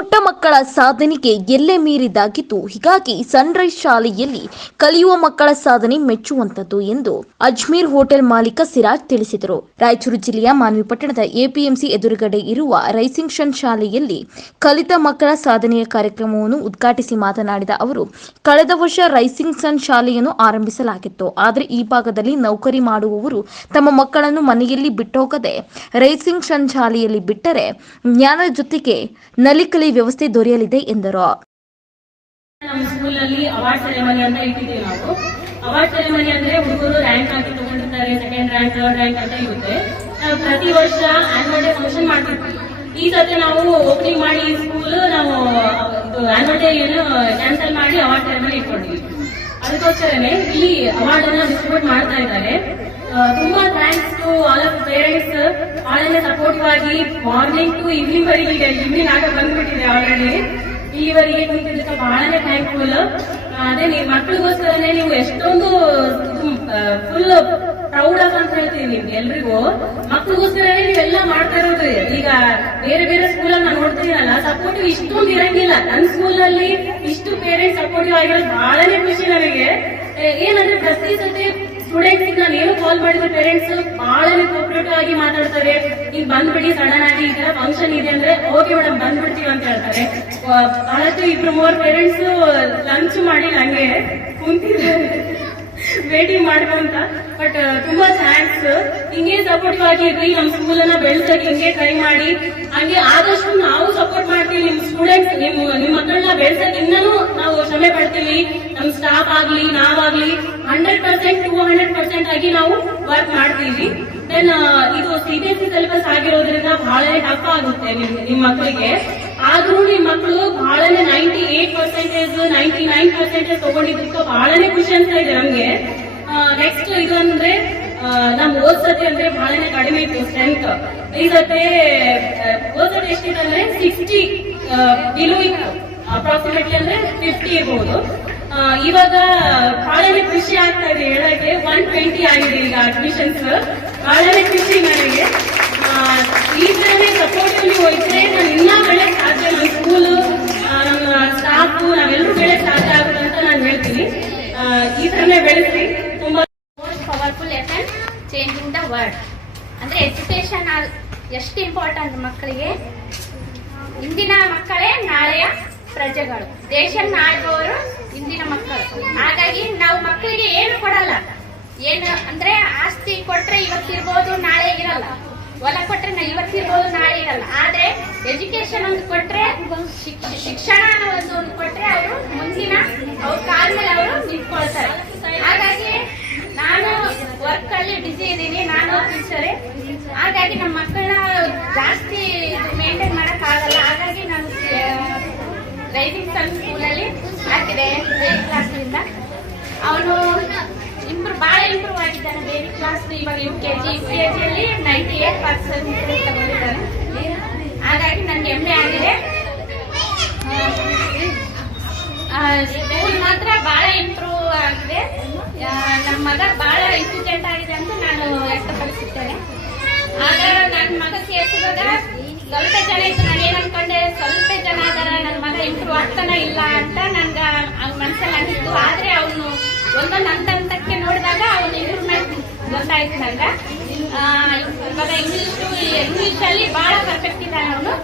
ಪುಟ್ಟ ಮಕ್ಕಳ ಸಾಧನೆಗೆ ಎಲ್ಲೆ ಮೀರಿದಾಗಿತ್ತು. ಹೀಗಾಗಿ ಸನ್ರೈಸ್ ಶಾಲೆಯಲ್ಲಿ ಕಲಿಯುವ ಮಕ್ಕಳ ಸಾಧನೆ ಮೆಚ್ಚುವಂತದ್ದು ಎಂದು ಅಜ್ಮೀರ್ ಹೋಟೆಲ್ ಮಾಲೀಕ ಸಿರಾಜ್ ತಿಳಿಸಿದರು. ರಾಯಚೂರು ಜಿಲ್ಲೆಯ ಮಾನ್ವಿ ಪಟ್ಟಣದ ಎಪಿಎಂಸಿ ಎದುರುಗಡೆ ಇರುವ ರೈಸಿಂಗ್ ಸನ್ ಶಾಲೆಯಲ್ಲಿ ಕಲಿತ ಮಕ್ಕಳ ಸಾಧನೆಯ ಕಾರ್ಯಕ್ರಮವನ್ನು ಉದ್ಘಾಟಿಸಿ ಮಾತನಾಡಿದ ಅವರು, ಕಳೆದ ವರ್ಷ ರೈಸಿಂಗ್ ಸನ್ ಶಾಲೆಯನ್ನು ಆರಂಭಿಸಲಾಗಿತ್ತು. ಆದರೆ ಈ ಭಾಗದಲ್ಲಿ ನೌಕರಿ ಮಾಡುವವರು ತಮ್ಮ ಮಕ್ಕಳನ್ನು ಮನೆಯಲ್ಲಿ ಬಿಟ್ಟೋಗದೆ ರೈಸಿಂಗ್ ಸನ್ ಶಾಲೆಯಲ್ಲಿ ಬಿಟ್ಟರೆ ಜ್ಞಾನದ ಜೊತೆಗೆ ನಲಿಕಲಿ ವ್ಯವಸ್ಥೆ ದೊರೆಯಲಿದೆ ಎಂದರು. ನಮ್ಮ ಸ್ಕೂಲಲ್ಲಿ ಅವಾರ್ಡ್ ಸೆರೆಮನಿ ಅಂತ ಇಟ್ಟಿದ್ದೀವಿ ನಾವು. ಅವಾರ್ಡ್ ಸೆರೆಮನಿ ಅಂದ್ರೆ ಹುಡುಗರು ರ್ಯಾಂಕ್ ಆಗಿ ತಗೊಂಡಿರ್ತಾರೆ, ಸೆಕೆಂಡ್ ರ್ಯಾಂಕ್, ಥರ್ಡ್ ರ್ಯಾಂಕ್ ಅಂತ ಇರುತ್ತೆ. ನಾವು ಪ್ರತಿ ವರ್ಷ ಆನ್ಯುವಲ್ ಡೇ ಫಂಕ್ಷನ್ ಮಾಡ್ತಿರ್ತೀವಿ. ಈ ಸತಿ ನಾವು ಓಪನಿಂಗ್ ಮಾಡಿ ಈ ಸ್ಕೂಲ್ ನಾವು ಆನ್ಯುವಲ್ ಡೇ ಏನು ಕ್ಯಾನ್ಸಲ್ ಮಾಡಿ ಅವಾರ್ಡ್ ಸೆರೆಮನಿ ಇಟ್ಕೊಂಡಿದ್ವಿ. ಅದಕ್ಕೋಸ್ಕರನೇ ಈ ಅವಾರ್ಡ್ ಅನ್ನ ಡಿಸ್ಟ್ರಿಬ್ಯೂಟ್ ಮಾಡ್ತಾ ಇದ್ದಾರೆ. ತುಂಬಾ thanks to all of parents. ಬಹಳ ಸಪೋರ್ಟಿವ್ ಆಗಿ ಮಾರ್ನಿಂಗ್ ಟು ಈವ್ನಿಂಗ್ ವರೆಗೆ, ಈವ್ನಿಂಗ್ ಆಗ ಬಂದ್ಬಿಟ್ಟಿದೆ ಆಲ್ರೆಡಿ, ಇಲ್ಲಿವರೆಗೆ ಕುಂತಿದ್ದಕ್ಕೆ ಬಹಳನೇ ಥ್ಯಾಂಕ್ಫುಲ್. ಅದೇ ನೀವು ಮಕ್ಕಳಿಗೋಸ್ಕರನೇ ನೀವು ಎಷ್ಟೊಂದು ಫುಲ್ ಪ್ರೌಡ್ ಆಫ್ ಅಂತ ಹೇಳ್ತೀವಿ ನಿಮ್ಗೆ ಎಲ್ರಿಗೂ. ಮಕ್ಕಳಿಗೋಸ್ಕರನೇ ನೀವೆಲ್ಲ ಮಾಡ್ತಾ ಇರೋದು. ಈಗ ಬೇರೆ ಬೇರೆ ಸ್ಕೂಲಲ್ಲಿ ನಾನು ನೋಡ್ತೀನಲ್ಲ, ಸಪೋರ್ಟಿವ್ ಇಷ್ಟೊಂದು ಇರಂಗಿಲ್ಲ. ನನ್ನ ಸ್ಕೂಲಲ್ಲಿ ಇಷ್ಟು ಪೇರೆಂಟ್ಸ್ ಸಪೋರ್ಟಿವ್ ಆಗಿರೋದು ಬಹಳನೇ ಖುಷಿ ನನಗೆ. ಏನಂದ್ರೆ ಪ್ರತಿ ಸತಿ ಸ್ಟೂಡೆಂಟ್ಸ್ ನಾನು ಏನು ಕಾಲ್ ಮಾಡಿದ್ರೆ ಪೇರೆಂಟ್ಸ್ ಬಹಳನೇ ಕೋಪರೇಟಿವ್ ಆಗಿ ಮಾತಾಡ್ತಾರೆ. ಈಗ ಬಂದ್ಬಿಡಿ, ಸಡನ್ ಆಗಿ ಈ ತರ ಫಂಕ್ಷನ್ ಇದೆ ಅಂದ್ರೆ ಓಕೆ ಮೇಡಮ್ ಬಂದ್ಬಿಡ್ತೀವಿ ಅಂತ ಹೇಳ್ತಾರೆ. ಬಹಳಷ್ಟು 2-3 ಪೇರೆಂಟ್ಸ್ ಲಂಚ್ ಮಾಡಿ ಹಂಗೆ ಕುಂತಿದ್ದಾರೆ ವೇಟಿಂಗ್ ಮಾಡ್ಕೊಂತ. ಬಟ್ ತುಂಬಾ ಥ್ಯಾಂಕ್ಸ್. ಹಿಂಗೆ ಸಪೋರ್ಟಿವ್ ಆಗಿರ್ರಿ. ನಮ್ಮ ಸ್ಕೂಲ್ ಅನ್ನ ಬೆಳೆಸಕ್ಕೆ ಹಿಂಗೆ ಟ್ರೈ ಮಾಡಿ. ಹಂಗೆ ಆದಷ್ಟು ನಾವು ಸಪೋರ್ಟ್ ಮಾಡ್ತೀವಿ. ನಿಮ್ ಸ್ಟೂಡೆಂಟ್ಸ್, ನಿಮ್ಮ ಮಕ್ಕಳನ್ನ ಬೆಳೆಸಕ್ಕೆ ಇನ್ನೂ ನಾವು ಶ್ರಮೆ ಪಡ್ತೀವಿ. ನಮ್ ಸ್ಟಾಫ್ ಆಗ್ಲಿ, ನಾವಾಗ್ಲಿ 100% 200% ಆಗಿ ನಾವು ವರ್ಕ್ ಮಾಡ್ತೀವಿ. ದೆನ್ ಇದು CBSE ಸಿಲೆಬಸ್ ಆಗಿರೋದ್ರಿಂದ ಬಹಳನೇ ಟಫ್ ಆಗುತ್ತೆ ನಿಮ್ ಮಕ್ಕಳಿಗೆ. ಆದ್ರೂ ನಿಮ್ ಮಕ್ಕಳು ಬಹಳನೇ 98%, 99% ತಗೊಂಡಿದ್ದಕ್ಕೆ ಬಹಳನೇ ಖುಷಿ ಅಂತ ಇದೆ ನಮ್ಗೆ. ನೆಕ್ಸ್ಟ್ ಇದು ಅಂದ್ರೆ ನಮ್ ಓದ್ಸತಿ ಅಂದ್ರೆ ಬಹಳನೇ ಕಡಿಮೆ ಇತ್ತು ಸ್ಟ್ರೆಂತ್. ಈ ಸತಿ ಓದ್ಸತಿ ಎಷ್ಟಿದೆ ಅಂದ್ರೆ 60 ಬಿಲೋ ಇತ್ತು. ಅಪ್ರಾಕ್ಸಿಮೇಟ್ಲಿ ಅಂದ್ರೆ 50 ಇರ್ಬೋದು. ಇವಾಗ ಬಹಳನೇ ಖುಷಿ ಆಗ್ತಾ ಇದೆ ಹೇಳಕ್ಕೆ. 120 ಆಗಿದೆ ಈಗ ಅಡ್ಮಿಷನ್ಸ್. ಬಹಳನೇ ಖುಷಿ ನನಗೆ. ಈ ತರನೇ ಸಪೋರ್ಟ್ ನೀವು ಇದ್ರೆ ನಾನು ಇನ್ನೂ ಬೆಳೆಯಕ್ ಸಾಧ್ಯ. ನಮ್ಮ ಸ್ಕೂಲು, ನಮ್ಮ ಸ್ಟಾಫ್, ನಾವೆಲ್ಲರೂ ಬೆಳೆಯಕ್ ಸಾಧ್ಯ ಆಗುತ್ತೆ ಅಂತ ನಾನು ಹೇಳ್ತೀನಿ. ಈ ತರನೇ ಬೆಳೆಸಿ. ತುಂಬಾ most powerful effect changing the world ಅಂದ್ರೆ ಎಜುಕೇಶನ್ ಎಷ್ಟು ಇಂಪಾರ್ಟೆಂಟ್ ಮಕ್ಕಳಿಗೆ. ಇಂದಿನ ಮಕ್ಕಳೇ ನಾಳೆಯ ಪ್ರಜೆಗಳು. ದೇಶ ಆಳುವವರು ಇಂದಿನ ಮಕ್ಕಳು. ಹಾಗಾಗಿ ನಾವು ಮಕ್ಕಳಿಗೆ ಏನು ಕೊಡಲ್ಲ. ಏನು ಅಂದ್ರೆ ಆಸ್ತಿ ಕೊಟ್ರೆ ಇವತ್ತಿರ್ಬೋದು, ನಾಳೆ ಇರಲ್ಲ. ಹೊಲ ಕೊಟ್ರೆ ಇವತ್ತಿರ್ಬೋದು, ನಾಳೆ ಇರಲ್ಲ. ಆದ್ರೆ ಎಜುಕೇಶನ್ ಒಂದು ಕೊಟ್ರೆ, ಶಿಕ್ಷಣ ಒಂದು ಕೊಟ್ರೆ ಅವರು ಮುಂದಿನ ಅವ್ರ ಕಾಲ ಮೇಲೆ ಅವರು ನಿಂತ್ಕೊಳ್ತಾರೆ. ಹಾಗಾಗಿ ನಾನು ವರ್ಕ್ ಅಲ್ಲಿ ಬಿಸಿ ಇದ್ದೀನಿ, ನಾನು ಟೀಚರೇ. ಹಾಗಾಗಿ ನಮ್ಮ ಮಕ್ಕಳನ್ನ ಜಾಸ್ತಿ ಮೇಂಟೈನ್ ಮಾಡಕ್ ಆಗಲ್ಲ. ಹಾಗಾಗಿ ನಾನು ರೈಸಿಂಗ್ ಸನ್ ಸ್ಕೂಲಲ್ಲಿ ಹಾಕಿದೆ. ಬೇರೆ ಕ್ಲಾಸ್ನಿಂದ ಅವನು ಬಹಳ ಇಂಪ್ರೂವ್ ಆಗಿದ್ದಾನೆ. ಬೇರೆ ಕ್ಲಾಸ್ ಇವಾಗ UKG-ಯಲ್ಲಿ 98% ತಗೊಂಡಿದ್ದಾನೆ. ಹಾಗಾಗಿ ನನ್ಗೆ ಹೆಮ್ಮೆ ಆಗಿದೆ. ಸ್ಕೂಲ್ ಮಾತ್ರ ಬಹಳ ಇಂಪ್ರೂವ್ ಆಗಿದೆ. ನಮ್ಮ ಮಗ ಬಹಳ ಇಂಟೆಲಿಜೆಂಟ್ ಆಗಿದೆ ಅಂತ ನಾನು ವ್ಯಕ್ತಪಡಿಸುತ್ತೇನೆ. ಆಗ ನನ್ನ ಮಗ ಸೇರಿಸಿದಾಗ ಸ್ವಲ್ಪ ಜನ ಇತ್ತು. ನಾನು ಏನ್ ಅನ್ಕೊಂಡೆ, ಸ್ವಲ್ಪ ಜನ ಇದಾರೆ, ನನ್ನ ಮಗ ಇಂಪ್ರೂವ್ ಆಗ್ತಾನ ಇಲ್ಲ ಅಂತ ನನ್ಗೆ ಮನಸ್ಸಲ್ಲಿ ಅನಿಸ್ತು. ಆದ್ರೆ ಅವನು ಒಂದೊಂದು ಹಂತಕ್ಕೆ ನೋಡಿದಾಗ ಅವನು ಇಂಪ್ರೂವ್ಮೆಂಟ್ ಗೊತ್ತಾಯ್ತು ನಂಗೆ. ಇವಾಗ ಇಂಗ್ಲಿಷ್ ಅಲ್ಲಿ ಬಹಳ ಪರ್ಫೆಕ್ಟ್ ಇದ್ದಾನೆ ಅವನು.